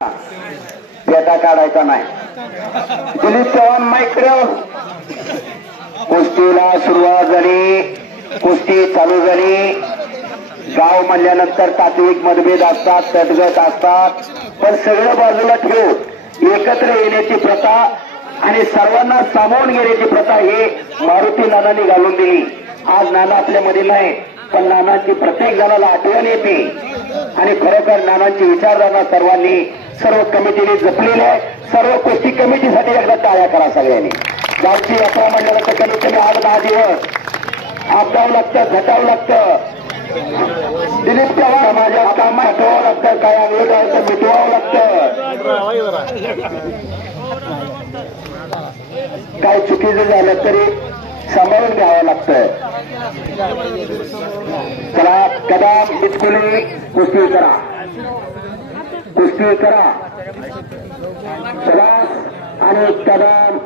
PETA काढायचा नाही. दिलीप चव्हाण माईकडे कुस्तीला सुरुवात झाली. कुस्ती चालू झाली. गाव म्हणल्यानंतर तात्विक मतभेद असतात, तटगट असतात, पण सगळं बाजूला ठेवून एकत्र येण्याची प्रथा आणि सर्वांना सामावून घेण्याची प्रथा हे मारुती नानांनी घालून दिली. आज नाना आपल्यामध्ये नाही, पण नानांची प्रत्येक जणाला आठवण येते आणि खरोखर नानांची विचारधारणा सर्वांनी सर्व कमिटीने जपलेली आहे. सर्व कुस्ती कमिटीसाठी एकदा टाळ्या करा सगळ्यांनी. गावची यात्रा म्हणल्यानंतर कमीत कमी 8-10 दिवस आपदावं लागतं, झटावं लागतं. दिलीप चव्हाण समाजात काम हटवावं लागतं, काय अंगलट आहे तर मिटवावं लागतं. काय चुकीचं झालं तरी सांभाळून घ्यावं लागतं. चला कदम बिचकुले कुस्ती करा, कुस्ती करा. चला आणि कदम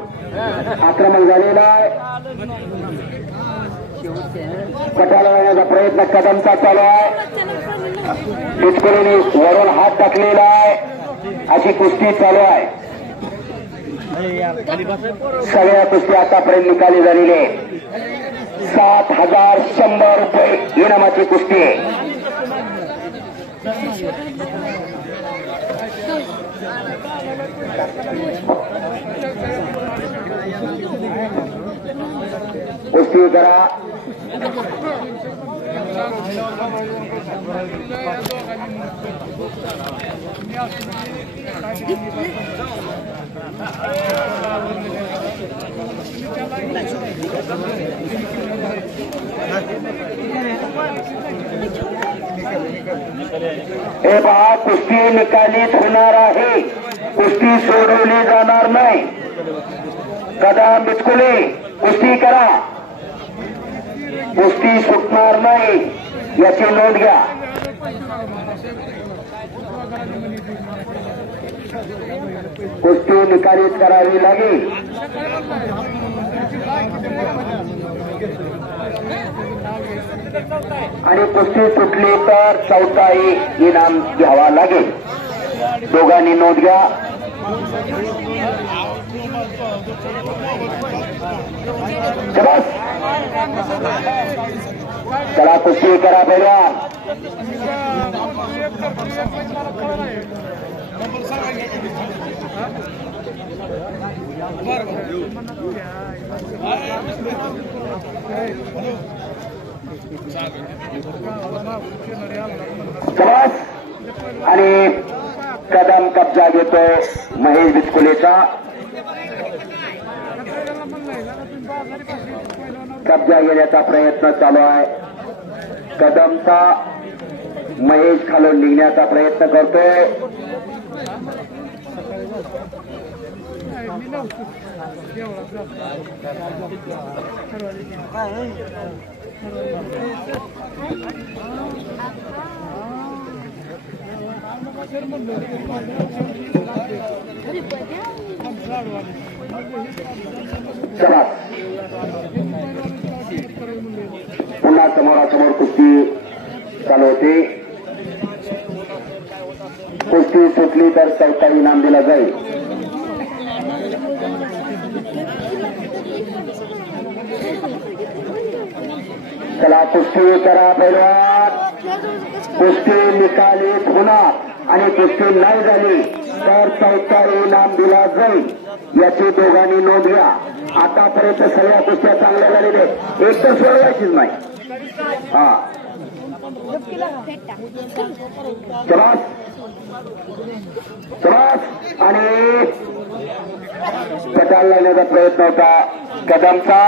आक्रमण झालेला आहे. कटाला येण्याचा प्रयत्न कदमचा चालू आहे. बिचकुलेने वरून हात टाकलेला आहे. अशी कुस्ती चालू आहे. सगळ्या कुस्ती आतापर्यंत निकाली झालेली आहे. 7,100 रुपये इनामाची कुस्ती आहे. कुस्ती करा. हे पहा, कुस्ती निकालीत होणार आहे. कुस्ती सोडवली जाणार नाही. कदम बिचकुले कुस्ती करा. कुस्ती सुटणार नाही याची नोंद घ्या. कुस्ती निकालीत करावी लागेल. आणि कुस्ती सुटली तर चौथाही इनाम घ्यावा लागेल. दोघांनी नोंद घ्या. चला कुस्ती करा पहिल्या. आणि कदम कब्जा घेतोय महेश बिचकुलेचा. कब्जा घेण्याचा प्रयत्न चालू आहे. कदमचा महेश खालून निघण्याचा प्रयत्न करतोय. चला पुन्हा समोरासमोर कुस्ती चालू होती. कुस्ती सुटली तर चौथा इनाम दिला जाईल. चला कुस्ती करा पैलवान. कुस्ती निकालीत होणार आणि कुस्ती नाही झाली तर चौथा इनाम दिला जाईल याची दोघांनी नोंद घ्या. आतापर्यंत सगळ्या कुस्त्या चांगल्या झालेल्या आहेत. एक तर सोडवायचीच नाही. हा चला आणि पटाला लावण्याचा प्रयत्न होता कदमचा.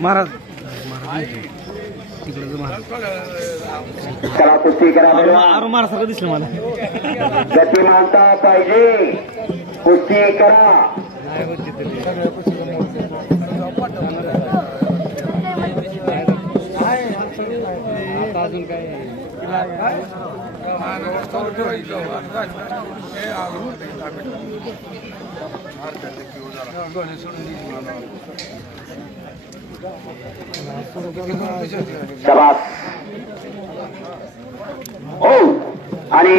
महाराज चला कुस्ती करा मारसारखं दिसलं मला. गतिमानता पाहिजे, कुस्ती करा. अजून काय शाबास. हो आणि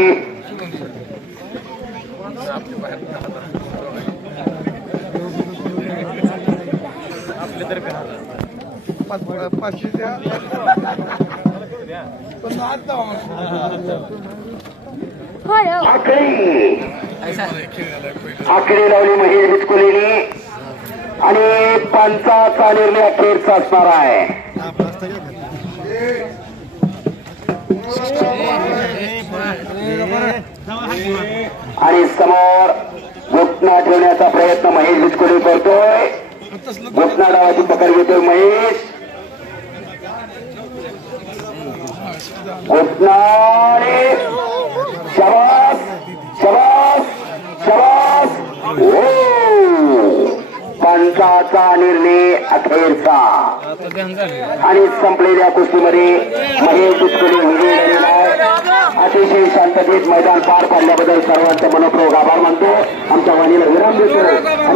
आखरी लावली महेश बिचकुलीने आणि पंचाचा निर्णय अखेरचा असणार आहे. आणि समोर घुटना ठेवण्याचा प्रयत्न महेश बिचकुली करतोय. घुटना डावाची पकड घेतोय महेश. घुटनाने शाबास शाबास शाबास. हो पंचाचा निर्णय अखेरचा आणि संपलेल्या कुस्तीमध्ये महेश बिचकुली विजयी झालेला आहे. अतिशय शांततेत मैदान पार पाडल्याबद्दल सर्वांचे मनपूर्वक आभार मानतो. आमच्या वाणीला विराम देतो.